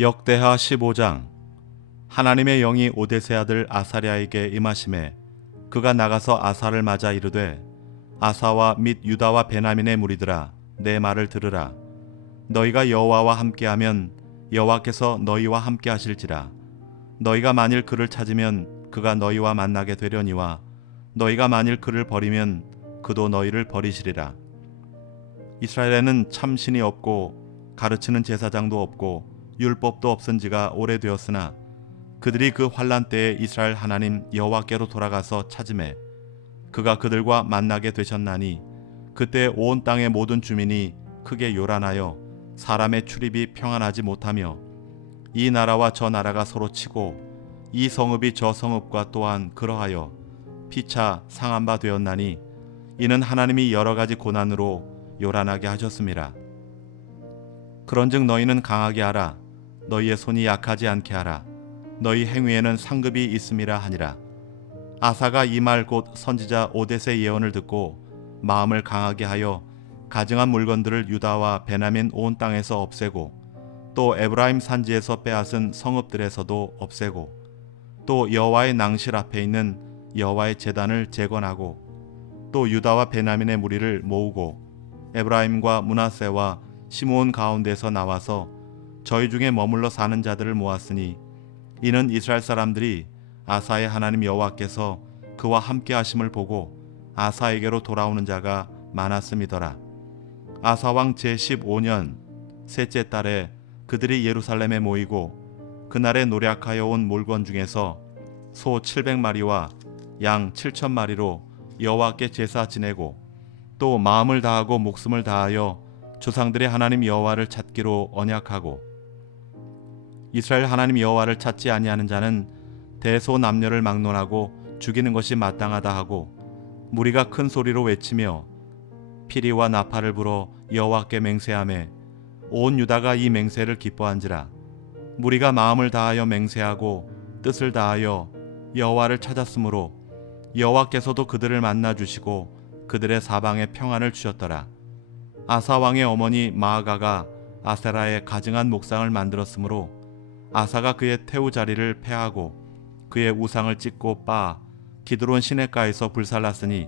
역대하 15장. 하나님의 영이 오데세 아들 아사랴에게 임하심에 그가 나가서 아사를 맞아 이르되, 아사와 및 유다와 베냐민의 무리들아, 내 말을 들으라. 너희가 여호와와 함께하면 여호와께서 너희와 함께하실지라. 너희가 만일 그를 찾으면 그가 너희와 만나게 되려니와 너희가 만일 그를 버리면 그도 너희를 버리시리라. 이스라엘에는 참신이 없고 가르치는 제사장도 없고 율법도 없은 지가 오래되었으나 그들이 그 환난 때에 이스라엘 하나님 여호와께로 돌아가서 찾음에 그가 그들과 만나게 되셨나니, 그때 온 땅의 모든 주민이 크게 요란하여 사람의 출입이 평안하지 못하며 이 나라와 저 나라가 서로 치고 이 성읍이 저 성읍과 또한 그러하여 피차 상한 바 되었나니, 이는 하나님이 여러 가지 고난으로 요란하게 하셨습니다. 그런즉 너희는 강하게 하라. 너희의 손이 약하지 않게 하라. 너희 행위에는 상급이 있음이라 하니라. 아사가 이 말 곧 선지자 오데세 예언을 듣고 마음을 강하게 하여 가증한 물건들을 유다와 베냐민 온 땅에서 없애고 또 에브라임 산지에서 빼앗은 성읍들에서도 없애고 또 여호와의 낭실 앞에 있는 여호와의 제단을 재건하고 또 유다와 베냐민의 무리를 모으고 에브라임과 므낫세와 시므온 가운데서 나와서 저희 중에 머물러 사는 자들을 모았으니, 이는 이스라엘 사람들이 아사의 하나님 여호와께서 그와 함께 하심을 보고 아사에게로 돌아오는 자가 많았음이더라. 아사 왕 제15년 셋째 달에 그들이 예루살렘에 모이고 그날에 노략하여 온 물건 중에서 소 700마리와 양 7,000마리로 여호와께 제사 지내고 또 마음을 다하고 목숨을 다하여 조상들의 하나님 여호와를 찾기로 언약하고, 이스라엘 하나님 여호와를 찾지 아니하는 자는 대소남녀를 막론하고 죽이는 것이 마땅하다 하고, 무리가 큰 소리로 외치며 피리와 나팔을 불어 여호와께 맹세하매 온 유다가 이 맹세를 기뻐한지라. 무리가 마음을 다하여 맹세하고 뜻을 다하여 여호와를 찾았으므로 여호와께서도 그들을 만나 주시고 그들의 사방에 평안을 주셨더라. 아사 왕의 어머니 마아가가 아세라의 가증한 목상을 만들었으므로 아사가 그의 태우 자리를 폐하고 그의 우상을 찢고 빻아 기드론 시냇가에서 불살랐으니,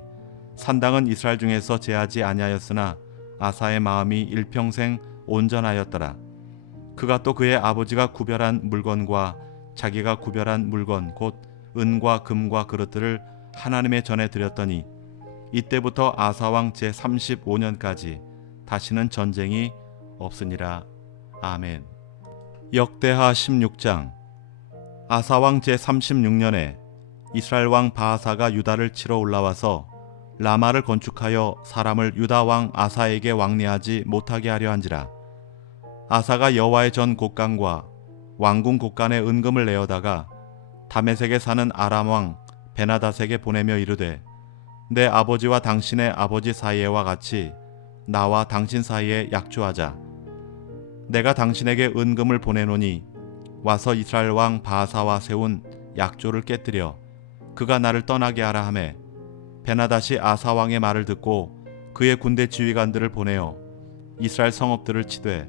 산당은 이스라엘 중에서 제하지 아니하였으나 아사의 마음이 일평생 온전하였더라. 그가 또 그의 아버지가 구별한 물건과 자기가 구별한 물건 곧 은과 금과 그릇들을 하나님의 전에 드렸더니, 이때부터 아사왕 제35년까지 다시는 전쟁이 없으니라. 아멘. 역대하 16장. 아사왕 제36년에 이스라엘 왕 바하사가 유다를 치러 올라와서 라마를 건축하여 사람을 유다 왕 아사에게 왕래하지 못하게 하려 한지라. 아사가 여호와의 전 곳간과 왕궁 곳간에 은금을 내어다가 다메섹에 사는 아람 왕 베나닷에게 보내며 이르되, 내 아버지와 당신의 아버지 사이에와 같이 나와 당신 사이에 약조하자. 내가 당신에게 은금을 보내노니 와서 이스라엘 왕 바하사와 세운 약조를 깨뜨려 그가 나를 떠나게 하라 하매, 베나닷이 아사 왕의 말을 듣고 그의 군대 지휘관들을 보내어 이스라엘 성읍들을 치되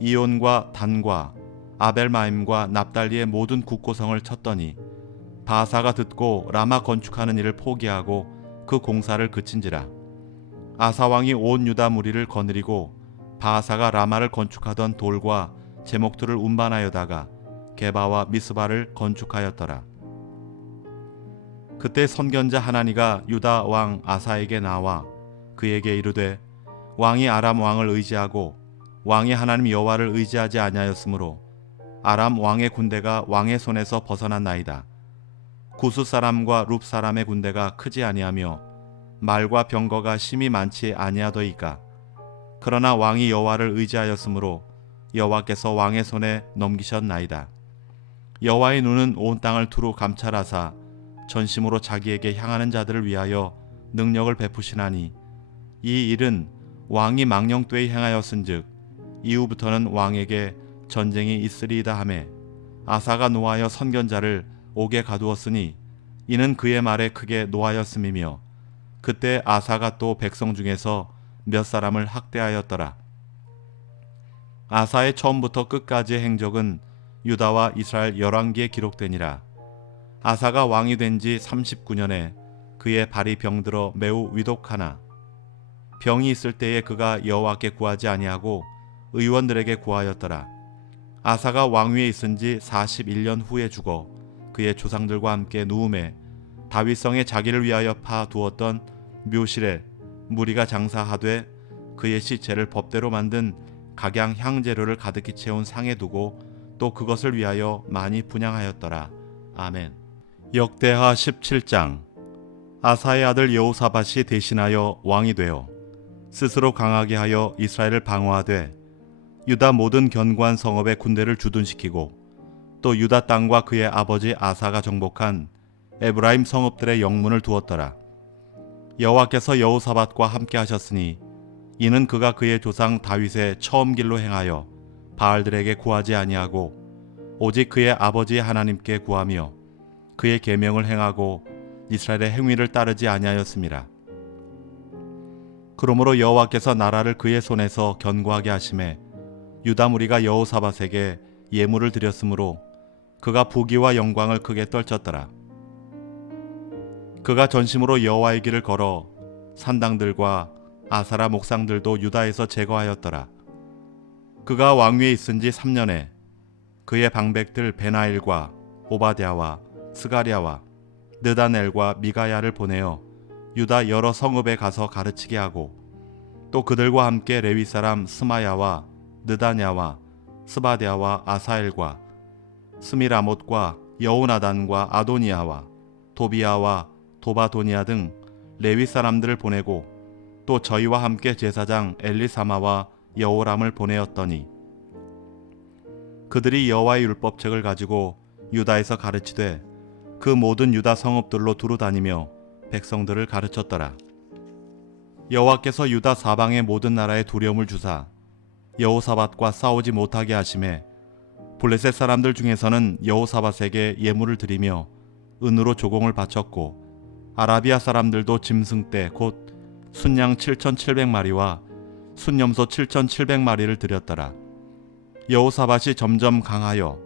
이온과 단과 아벨마임과 납달리의 모든 국고성을 쳤더니, 바하사가 듣고 라마 건축하는 일을 포기하고 그 공사를 그친지라. 아사 왕이 온 유다 무리를 거느리고 바하사가 라마를 건축하던 돌과 제목들을 운반하여다가 게바와 미스바를 건축하였더라. 그때 선견자 하나니가 유다 왕 아사에게 나와 그에게 이르되, 왕이 아람 왕을 의지하고 왕이 하나님 여호와를 의지하지 아니하였으므로 아람 왕의 군대가 왕의 손에서 벗어났나이다. 구스 사람과 룹 사람의 군대가 크지 아니하며 말과 병거가 심히 많지 아니하더이까. 그러나 왕이 여호와를 의지하였으므로 여호와께서 왕의 손에 넘기셨나이다. 여호와의 눈은 온 땅을 두루 감찰하사 전심으로 자기에게 향하는 자들을 위하여 능력을 베푸시나니, 이 일은 왕이 망령되이 행하였은즉 이후부터는 왕에게 전쟁이 있으리이다 하매, 아사가 노하여 선견자를 옥에 가두었으니 이는 그의 말에 크게 노하였음이며, 그때 아사가 또 백성 중에서 몇 사람을 학대하였더라. 아사의 처음부터 끝까지의 행적은 유다와 이스라엘 열왕기에 기록되니라. 아사가 왕이 된 지 39년에 그의 발이 병들어 매우 위독하나 병이 있을 때에 그가 여호와께 구하지 아니하고 의원들에게 구하였더라. 아사가 왕위에 있은 지 41년 후에 죽어 그의 조상들과 함께 누움에 다윗성에 자기를 위하여 파 두었던 묘실에 무리가 장사하되 그의 시체를 법대로 만든 각양 향재료를 가득히 채운 상에 두고 또 그것을 위하여 많이 분향하였더라. 아멘. 역대하 17장. 아사의 아들 여호사밧이 대신하여 왕이 되어 스스로 강하게 하여 이스라엘을 방어하되 유다 모든 견고한 성읍에 군대를 주둔시키고 또 유다 땅과 그의 아버지 아사가 정복한 에브라임 성읍들의 영문을 두었더라. 여호와께서 여호사밧과 함께 하셨으니 이는 그가 그의 조상 다윗의 처음 길로 행하여 바알들에게 구하지 아니하고 오직 그의 아버지 하나님께 구하며 그의 계명을 행하고 이스라엘의 행위를 따르지 아니하였음이라. 그러므로 여호와께서 나라를 그의 손에서 견고하게 하심에 유다 무리가 여호사밧에게 예물을 드렸으므로 그가 부귀와 영광을 크게 떨쳤더라. 그가 전심으로 여호와의 길을 걸어 산당들과 아사라 목상들도 유다에서 제거하였더라. 그가 왕위에 있은 지 3년에 그의 방백들 베나일과 오바댜와 스가랴와 느다넬과 미가야를 보내어 유다 여러 성읍에 가서 가르치게 하고 또 그들과 함께 레위 사람 스마야와 느다냐와 스바랴와 아사엘과 스미라못과 여호나단과 아도니아와 도비아와 도바도니아 등 레위 사람들을 보내고 또 저희와 함께 제사장 엘리사마와 여호람을 보내었더니 그들이 여호와의 율법책을 가지고 유다에서 가르치되 그 모든 유다 성읍들로 두루 다니며 백성들을 가르쳤더라. 여호와께서 유다 사방의 모든 나라에 두려움을 주사 여호사밧과 싸우지 못하게 하심에 블레셋 사람들 중에서는 여호사밧에게 예물을 드리며 은으로 조공을 바쳤고 아라비아 사람들도 짐승떼 곧 순양 7,700마리와 순염소 7,700마리를 드렸더라. 여호사밧이 점점 강하여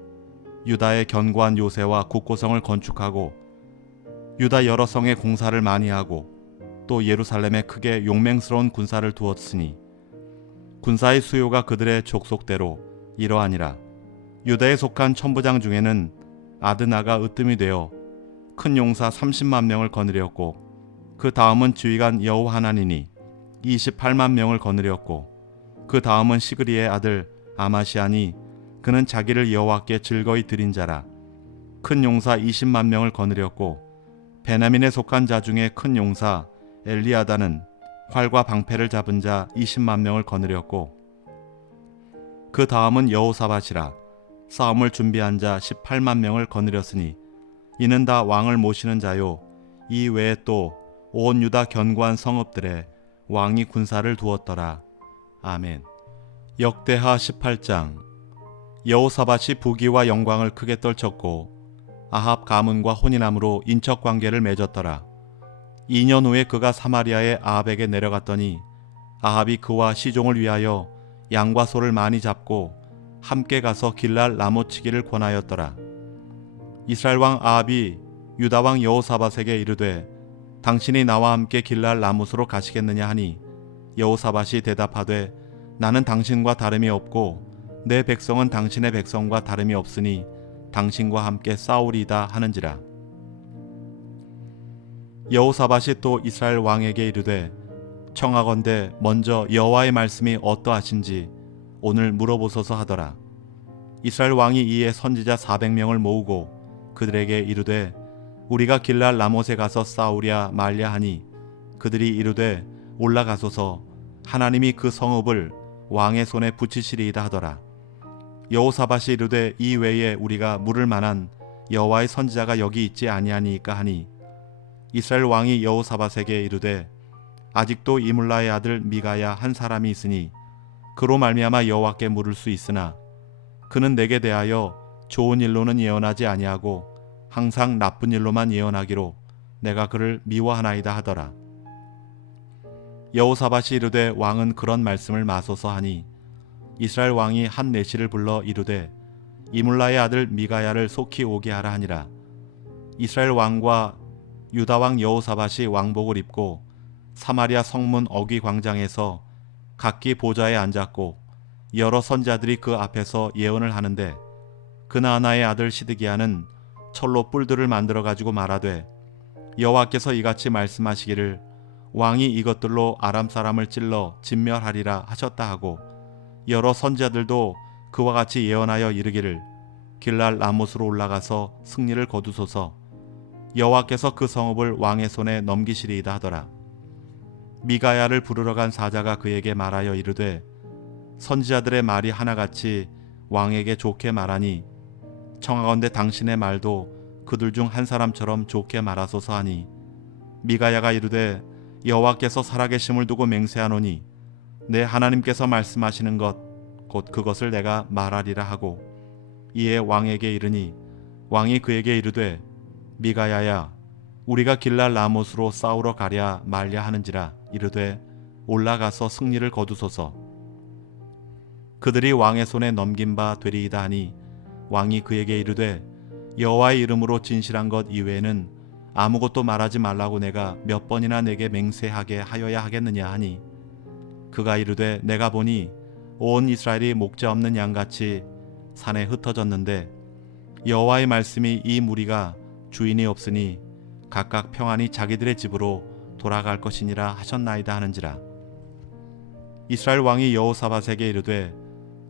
유다의 견고한 요새와 국고성을 건축하고 유다 여러 성에 공사를 많이 하고 또 예루살렘에 크게 용맹스러운 군사를 두었으니 군사의 수요가 그들의 족속대로 이러하니라. 유다에 속한 천부장 중에는 아드나가 으뜸이 되어 큰 용사 30만 명을 거느렸고 그 다음은 지휘관 여호하나니니 28만 명을 거느렸고 그 다음은 시그리의 아들 아마시아니 그는 자기를 여호와께 즐거이 드린 자라. 큰 용사 20만 명을 거느렸고 베냐민에 속한 자 중에 큰 용사 엘리아다는 활과 방패를 잡은 자 20만 명을 거느렸고 그 다음은 여호사밧이라. 싸움을 준비한 자 18만 명을 거느렸으니 이는 다 왕을 모시는 자요 이 외에 또 온 유다 견고한 성읍들에 왕이 군사를 두었더라. 아멘. 역대하 18장. 여호사밧이 부귀와 영광을 크게 떨쳤고 아합 가문과 혼인함으로 인척 관계를 맺었더라. 2년 후에 그가 사마리아의 아합에게 내려갔더니 아합이 그와 시종을 위하여 양과 소를 많이 잡고 함께 가서 길랄 나무치기를 권하였더라. 이스라엘 왕 아합이 유다 왕 여호사밧에게 이르되 당신이 나와 함께 길랄 라못으로 가시겠느냐 하니 여호사밧이 대답하되 나는 당신과 다름이 없고 내 백성은 당신의 백성과 다름이 없으니 당신과 함께 싸우리이다 하는지라. 여호사밧이 또 이스라엘 왕에게 이르되 청하건대 먼저 여호와의 말씀이 어떠하신지 오늘 물어보소서 하더라. 이스라엘 왕이 이에 선지자 400명을 모으고 그들에게 이르되 우리가 길랄 라못에 가서 싸우랴 말랴 하니 그들이 이르되 올라가소서 하나님이 그 성읍을 왕의 손에 붙이시리이다 하더라. 여호사밧이 이르되 이 외에 우리가 물을 만한 여호와의 선지자가 여기 있지 아니하니까 하니 이스라엘 왕이 여호사밧에게 이르되 아직도 이물라의 아들 미가야 한 사람이 있으니 그로 말미암아 여호와께 물을 수 있으나 그는 내게 대하여 좋은 일로는 예언하지 아니하고 항상 나쁜 일로만 예언하기로 내가 그를 미워하나이다 하더라. 여호사밧이 이르되 왕은 그런 말씀을 마소서 하니 이스라엘 왕이 한 내시를 불러 이르되 이물라의 아들 미가야를 속히 오게 하라 하니라. 이스라엘 왕과 유다 왕 여호사밧이 왕복을 입고 사마리아 성문 어귀 광장에서 각기 보좌에 앉았고 여러 선자들이 그 앞에서 예언을 하는데 그나아나의 아들 시드기야는 철로 뿔들을 만들어 가지고 말하되 여호와께서 이같이 말씀하시기를 왕이 이것들로 아람 사람을 찔러 진멸하리라 하셨다 하고 여러 선자들도 그와 같이 예언하여 이르기를 길랄 라못으로 올라가서 승리를 거두소서 여호와께서 그 성읍을 왕의 손에 넘기시리이다 하더라. 미가야를 부르러 간 사자가 그에게 말하여 이르되 선지자들의 말이 하나같이 왕에게 좋게 말하니 청하건대 당신의 말도 그들 중 한 사람처럼 좋게 말하소서 하니 미가야가 이르되 여호와께서 살아계심을 두고 맹세하노니 내 하나님께서 말씀하시는 것 곧 그것을 내가 말하리라 하고 이에 왕에게 이르니 왕이 그에게 이르되 미가야야 우리가 길랄 라못으로 싸우러 가랴 말랴 하는지라 이르되 올라가서 승리를 거두소서 그들이 왕의 손에 넘긴 바 되리이다 하니 왕이 그에게 이르되 여호와의 이름으로 진실한 것 이외에는 아무것도 말하지 말라고 내가 몇 번이나 내게 맹세하게 하여야 하겠느냐 하니 그가 이르되 내가 보니 온 이스라엘이 목자 없는 양같이 산에 흩어졌는데 여호와의 말씀이 이 무리가 주인이 없으니 각각 평안히 자기들의 집으로 돌아갈 것이니라 하셨나이다 하는지라. 이스라엘 왕이 여호사밧에게 이르되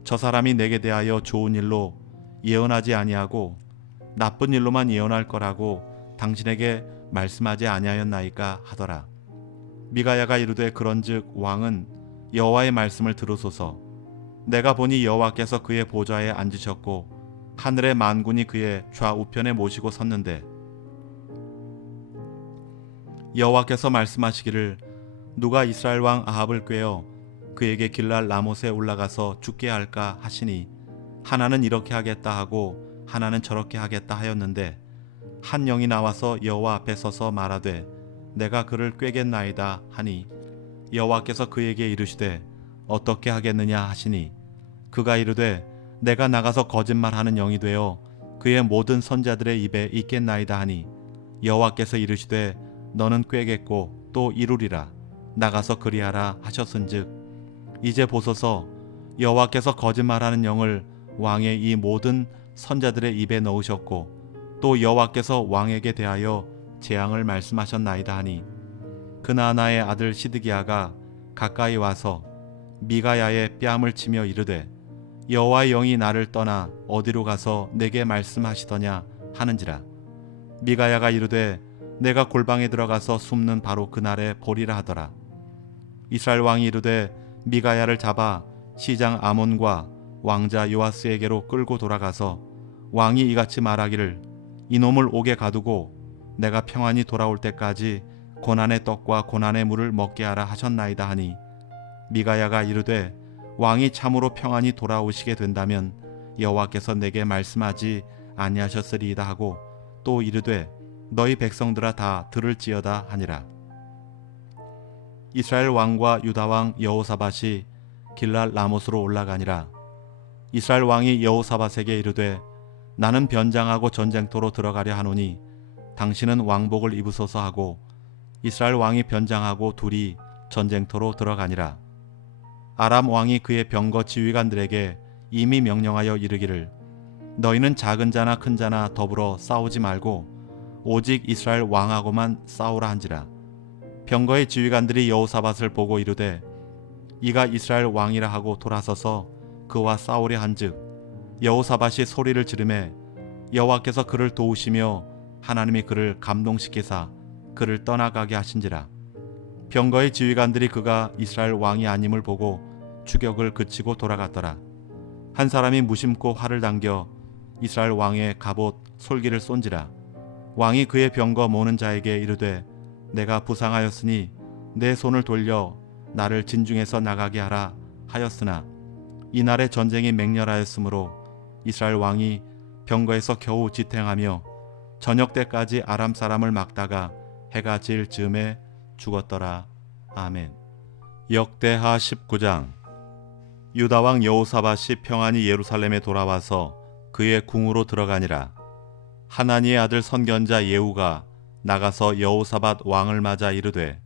저 사람이 내게 대하여 좋은 일로 예언하지 아니하고 나쁜 일로만 예언할 거라고 당신에게 말씀하지 아니하였나이까 하더라. 미가야가 이르되 그런즉 왕은 여호와의 말씀을 들으소서. 내가 보니 여호와께서 그의 보좌에 앉으셨고 하늘의 만군이 그의 좌우편에 모시고 섰는데 여호와께서 말씀하시기를 누가 이스라엘 왕 아합을 꾀어 그에게 길랄 라못에 올라가서 죽게 할까 하시니 하나는 이렇게 하겠다 하고 하나는 저렇게 하겠다 하였는데 한 영이 나와서 여호와 앞에 서서 말하되 내가 그를 꾀겠나이다 하니 여호와께서 그에게 이르시되 어떻게 하겠느냐 하시니 그가 이르되 내가 나가서 거짓말하는 영이 되어 그의 모든 선자들의 입에 있겠나이다 하니 여호와께서 이르시되 너는 꾀겠고 또 이루리라 나가서 그리하라 하셨은즉 이제 보소서 여호와께서 거짓말하는 영을 왕의 이 모든 선자들의 입에 넣으셨고 또 여호와께서 왕에게 대하여 재앙을 말씀하셨나이다 하니 그나아나의 아들 시드기야가 가까이 와서 미가야의 뺨을 치며 이르되 여호와의 영이 나를 떠나 어디로 가서 내게 말씀하시더냐 하는지라. 미가야가 이르되 내가 골방에 들어가서 숨는 바로 그날에 보리라 하더라. 이스라엘 왕이 이르되 미가야를 잡아 시장 아몬과 왕자 요아스에게로 끌고 돌아가서 왕이 이같이 말하기를 이놈을 옥에 가두고 내가 평안히 돌아올 때까지 고난의 떡과 고난의 물을 먹게 하라 하셨나이다 하니 미가야가 이르되 왕이 참으로 평안히 돌아오시게 된다면 여호와께서 내게 말씀하지 아니하셨으리이다 하고 또 이르되 너희 백성들아 다 들을지어다 하니라. 이스라엘 왕과 유다 왕 여호사밧이 길랄 라못으로 올라가니라. 이스라엘 왕이 여호사밧에게 이르되 나는 변장하고 전쟁터로 들어가려 하노니 당신은 왕복을 입으소서 하고 이스라엘 왕이 변장하고 둘이 전쟁터로 들어가니라. 아람 왕이 그의 병거 지휘관들에게 이미 명령하여 이르기를 너희는 작은 자나 큰 자나 더불어 싸우지 말고 오직 이스라엘 왕하고만 싸우라 한지라. 병거의 지휘관들이 여호사밧을 보고 이르되 이가 이스라엘 왕이라 하고 돌아서서 그와 싸우려 한즉 여호사밧이 소리를 지르매 여호와께서 그를 도우시며 하나님이 그를 감동시키사 그를 떠나가게 하신지라. 병거의 지휘관들이 그가 이스라엘 왕이 아님을 보고 추격을 그치고 돌아갔더라. 한 사람이 무심코 활을 당겨 이스라엘 왕의 갑옷 솔기를 쏜지라. 왕이 그의 병거 모는 자에게 이르되 내가 부상하였으니 내 손을 돌려 나를 진중에서 나가게 하라 하였으나 이날에 전쟁이 맹렬하였으므로 이스라엘 왕이 병거에서 겨우 지탱하며 저녁 때까지 아람 사람을 막다가 해가 질 즈음에 죽었더라. 아멘. 역대하 19장. 유다 왕 여호사밧이 평안히 예루살렘에 돌아와서 그의 궁으로 들어가니라. 하나니의 아들 선견자 예후가 나가서 여호사밧 왕을 맞아 이르되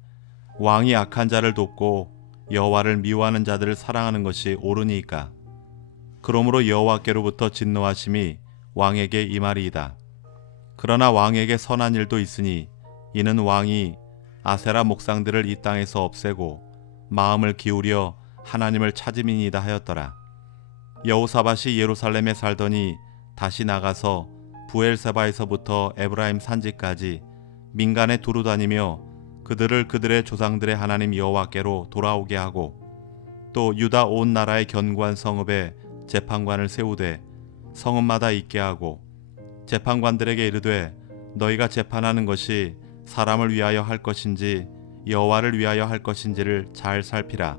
왕이 악한 자를 돕고 여호와를 미워하는 자들을 사랑하는 것이 옳으니이까. 그러므로 여호와께로부터 진노하심이 왕에게 임하리이다. 그러나 왕에게 선한 일도 있으니 이는 왕이 아세라 목상들을 이 땅에서 없애고 마음을 기울여 하나님을 찾음이니이다 하였더라. 여호사밧이 예루살렘에 살더니 다시 나가서 부엘세바에서부터 에브라임 산지까지 민간에 두루 다니며 그들을 그들의 조상들의 하나님 여호와께로 돌아오게 하고 또 유다 온 나라의 견고한 성읍에 재판관을 세우되 성읍마다 있게 하고 재판관들에게 이르되 너희가 재판하는 것이 사람을 위하여 할 것인지 여호와를 위하여 할 것인지를 잘 살피라.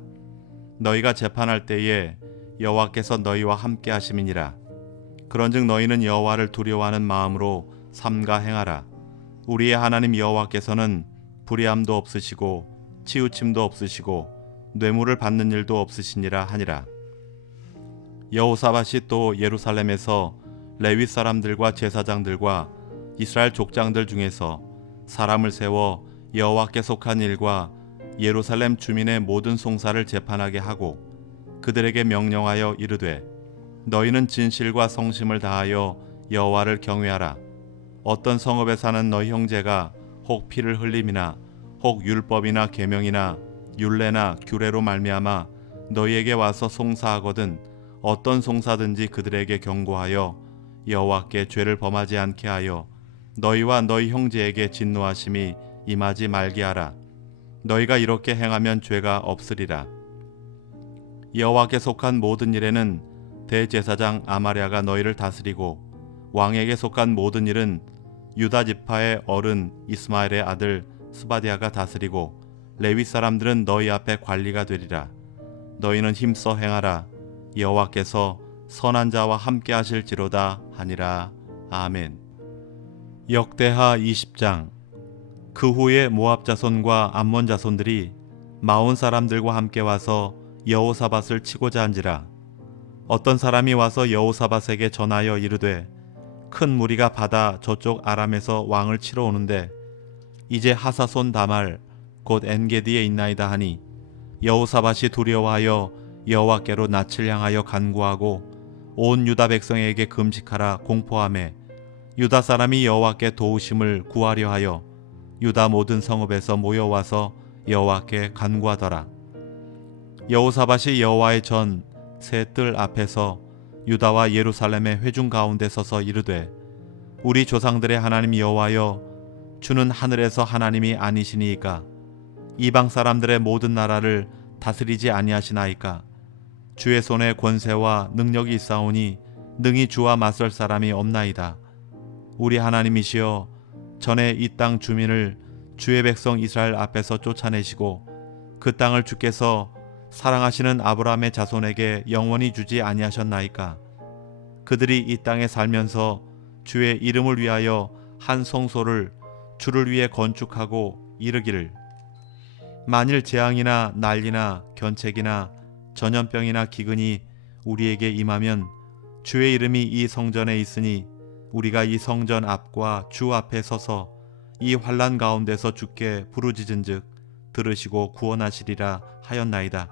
너희가 재판할 때에 여호와께서 너희와 함께 하심이니라. 그런즉 너희는 여호와를 두려워하는 마음으로 삼가 행하라. 우리의 하나님 여호와께서는 불의함도 없으시고 치우침도 없으시고 뇌물을 받는 일도 없으시니라 하니라. 여호사밧이 또 예루살렘에서 레위 사람들과 제사장들과 이스라엘 족장들 중에서 사람을 세워 여호와께 속한 일과 예루살렘 주민의 모든 송사를 재판하게 하고 그들에게 명령하여 이르되 너희는 진실과 성심을 다하여 여호와를 경외하라. 어떤 성읍에 사는 너희 형제가 혹 피를 흘림이나 혹 율법이나 계명이나 율례나 규례로 말미암아 너희에게 와서 송사하거든 어떤 송사든지 그들에게 경고하여 여호와께 죄를 범하지 않게 하여 너희와 너희 형제에게 진노하심이 임하지 말게 하라. 너희가 이렇게 행하면 죄가 없으리라. 여호와께 속한 모든 일에는 대제사장 아마랴가 너희를 다스리고 왕에게 속한 모든 일은 유다 지파의 어른 이스마엘의 아들 스바디아가 다스리고 레위 사람들은 너희 앞에 관리가 되리라. 너희는 힘써 행하라. 여호와께서 선한 자와 함께 하실지로다 하니라. 아멘. 역대하 20장. 그 후에 모압 자손과 암몬 자손들이 마온 사람들과 함께 와서 여호사밧을 치고자 한지라. 어떤 사람이 와서 여호사밧에게 전하여 이르되 큰 무리가 바다 저쪽 아람에서 왕을 치러 오는데 이제 하사손 다말 곧 엔게디에 있나이다 하니 여호사밧이 두려워하여 여호와께로 낯을 향하여 간구하고 온 유다 백성에게 금식하라 공포하매 유다 사람이 여호와께 도우심을 구하려 하여 유다 모든 성읍에서 모여와서 여호와께 간구하더라. 여호사밧이 여호와의 전 새 뜰 앞에서 유다와 예루살렘의 회중 가운데 서서 이르되 우리 조상들의 하나님 여호와여 주는 하늘에서 하나님이 아니시니이까 이방 사람들의 모든 나라를 다스리지 아니하시나이까 주의 손에 권세와 능력이 있사오니 능히 주와 맞설 사람이 없나이다. 우리 하나님이시여 전에 이 땅 주민을 주의 백성 이스라엘 앞에서 쫓아내시고 그 땅을 주께서 사랑하시는 아브라함의 자손에게 영원히 주지 아니하셨나이까. 그들이 이 땅에 살면서 주의 이름을 위하여 한 성소를 주를 위해 건축하고 이르기를 만일 재앙이나 난리나 견책이나 전염병이나 기근이 우리에게 임하면 주의 이름이 이 성전에 있으니 우리가 이 성전 앞과 주 앞에 서서 이 환난 가운데서 주께 부르짖은즉 들으시고 구원하시리라 하였나이다.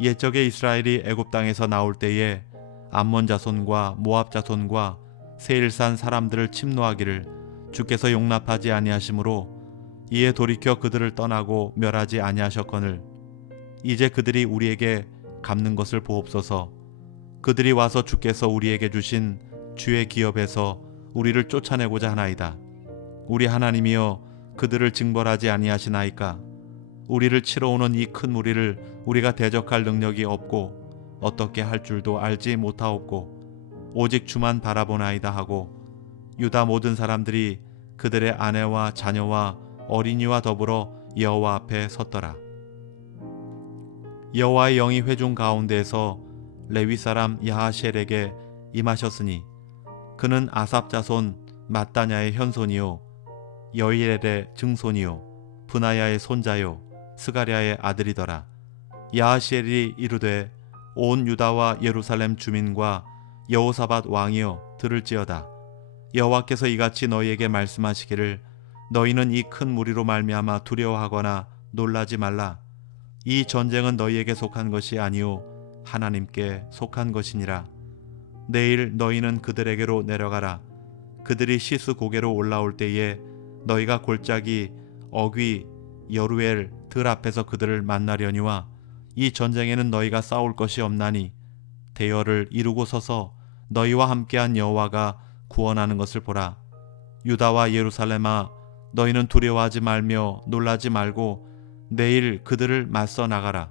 옛적에 이스라엘이 애굽 땅에서 나올 때에 암몬 자손과 모압 자손과 세일산 사람들을 침노하기를 주께서 용납하지 아니하심으로 이에 돌이켜 그들을 떠나고 멸하지 아니하셨거늘 이제 그들이 우리에게 갚는 것을 보옵소서. 그들이 와서 주께서 우리에게 주신 주의 기업에서 우리를 쫓아내고자 하나이다. 우리 하나님이여 그들을 징벌하지 아니하시나이까. 우리를 치러 오는 이 큰 무리를 우리가 대적할 능력이 없고 어떻게 할 줄도 알지 못하옵고 오직 주만 바라보나이다 하고 유다 모든 사람들이 그들의 아내와 자녀와 어린이와 더불어 여호와 앞에 섰더라. 여호와의 영이 회중 가운데에서 레위 사람 야하시엘에게 임하셨으니 그는 아삽 자손 마따냐의 현손이요 여이엘의 증손이요 브나야의 손자요 스가랴의 아들이더라. 야하시엘이 이르되 온 유다와 예루살렘 주민과 여호사밧 왕이여 들을지어다. 여호와께서 이같이 너희에게 말씀하시기를 너희는 이 큰 무리로 말미암아 두려워하거나 놀라지 말라. 이 전쟁은 너희에게 속한 것이 아니요 하나님께 속한 것이니라. 내일 너희는 그들에게로 내려가라. 그들이 시스 고개로 올라올 때에 너희가 골짜기 어귀 여루엘 들 앞에서 그들을 만나려니와 이 전쟁에는 너희가 싸울 것이 없나니 대열을 이루고 서서 너희와 함께한 여호와가 구원하는 것을 보라. 유다와 예루살렘아 너희는 두려워하지 말며 놀라지 말고 내일 그들을 맞서 나가라.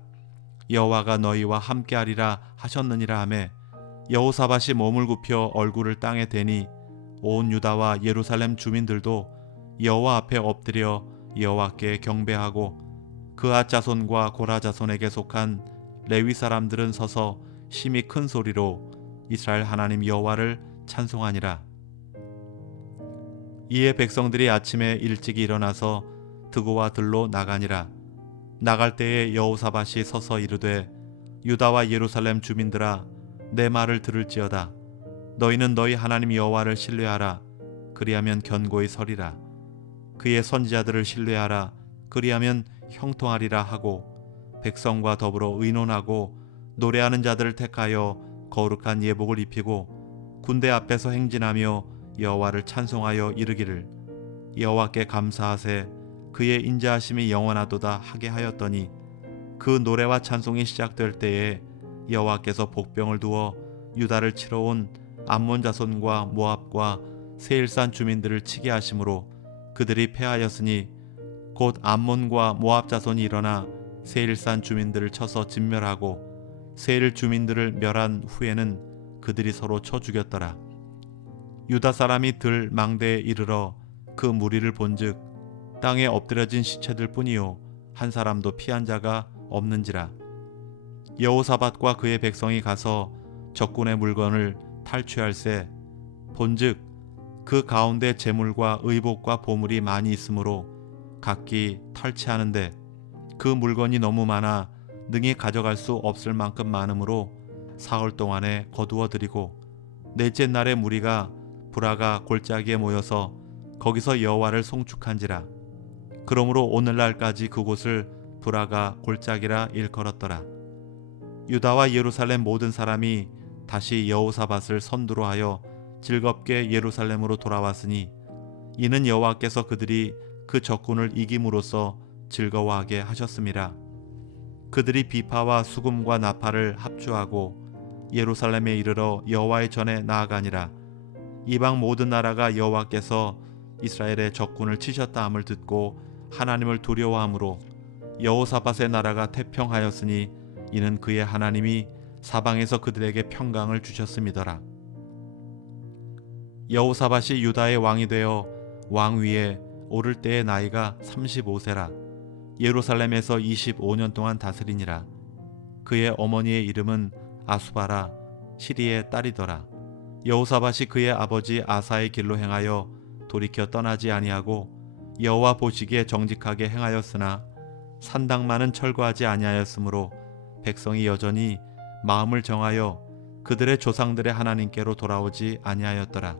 여호와가 너희와 함께하리라 하셨느니라 하매 여호사밧이 몸을 굽혀 얼굴을 땅에 대니 온 유다와 예루살렘 주민들도 여호와 앞에 엎드려 여호와께 경배하고 그앗 자손과 고라 자손에게 속한 레위 사람들은 서서 심히 큰 소리로 이스라엘 하나님 여호와를 찬송하니라. 이에 백성들이 아침에 일찍 일어나서 드고와 들로 나가니라. 나갈 때에 여호사밧이 서서 이르되 유다와 예루살렘 주민들아 내 말을 들을지어다. 너희는 너희 하나님 여호와를 신뢰하라. 그리하면 견고히 서리라. 그의 선지자들을 신뢰하라. 그리하면 형통하리라 하고 백성과 더불어 의논하고 노래하는 자들을 택하여 거룩한 예복을 입히고 군대 앞에서 행진하며 여호와를 찬송하여 이르기를 여호와께 감사하세 그의 인자하심이 영원하도다 하게 하였더니 그 노래와 찬송이 시작될 때에 여호와께서 복병을 두어 유다를 치러 온 암몬 자손과 모압과 세일산 주민들을 치게 하심으로 그들이 패하였으니 곧 암몬과 모압 자손이 일어나 세일산 주민들을 쳐서 진멸하고 세일 주민들을 멸한 후에는 그들이 서로 쳐 죽였더라. 유다 사람이 들 망대에 이르러 그 무리를 본즉 땅에 엎드려진 시체들 뿐이요 한 사람도 피한 자가 없는지라. 여호사밧과 그의 백성이 가서 적군의 물건을 탈취할세 본즉 그 가운데 재물과 의복과 보물이 많이 있으므로 각기 탈취하는데 그 물건이 너무 많아 능히 가져갈 수 없을 만큼 많으므로 사흘 동안에 거두어 드리고 넷째 날에 무리가 브라가 골짜기에 모여서 거기서 여호와를 송축한지라. 그러므로 오늘날까지 그곳을 브라가 골짜기라 일컬었더라. 유다와 예루살렘 모든 사람이 다시 여호사밧을 선두로 하여 즐겁게 예루살렘으로 돌아왔으니 이는 여호와께서 그들이 그 적군을 이김으로써 즐거워하게 하셨음이라. 그들이 비파와 수금과 나팔을 합주하고 예루살렘에 이르러 여호와의 전에 나아가니라. 이방 모든 나라가 여호와께서 이스라엘의 적군을 치셨다 함을 듣고 하나님을 두려워함으로 여호사밧의 나라가 태평하였으니 이는 그의 하나님이 사방에서 그들에게 평강을 주셨음이더라. 여호사밧이 유다의 왕이 되어 왕 위에 오를 때의 나이가 35세라. 예루살렘에서 25년 동안 다스리니라. 그의 어머니의 이름은 아수바라 시리의 딸이더라. 여호사밧이 그의 아버지 아사의 길로 행하여 돌이켜 떠나지 아니하고 여호와 보시기에 정직하게 행하였으나 산당만은 철거하지 아니하였으므로 백성이 여전히 마음을 정하여 그들의 조상들의 하나님께로 돌아오지 아니하였더라.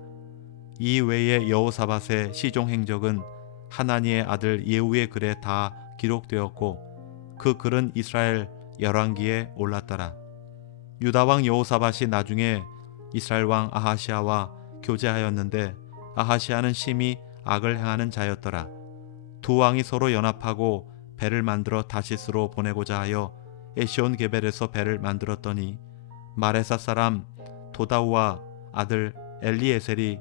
이 외에 여호사밧의 시종 행적은 하나니의 아들 예후의 글에 다 기록되었고 그 글은 이스라엘 열왕기에 올랐더라. 유다 왕 여호사밧이 나중에 이스라엘 왕 아하시아와 교제하였는데 아하시아는 심히 악을 행하는 자였더라. 두 왕이 서로 연합하고 배를 만들어 다시스로 보내고자 하여 에시온 게벨에서 배를 만들었더니 마레사 사람 도다우와 아들 엘리에셀이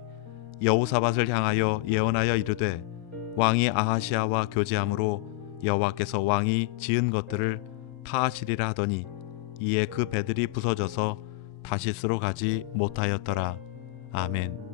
여호사밧을 향하여 예언하여 이르되 왕이 아하시아와 교제함으로 여호와께서 왕이 지은 것들을 파하시리라 하더니 이에 그 배들이 부서져서 다시스로 가지 못하였더라. 아멘.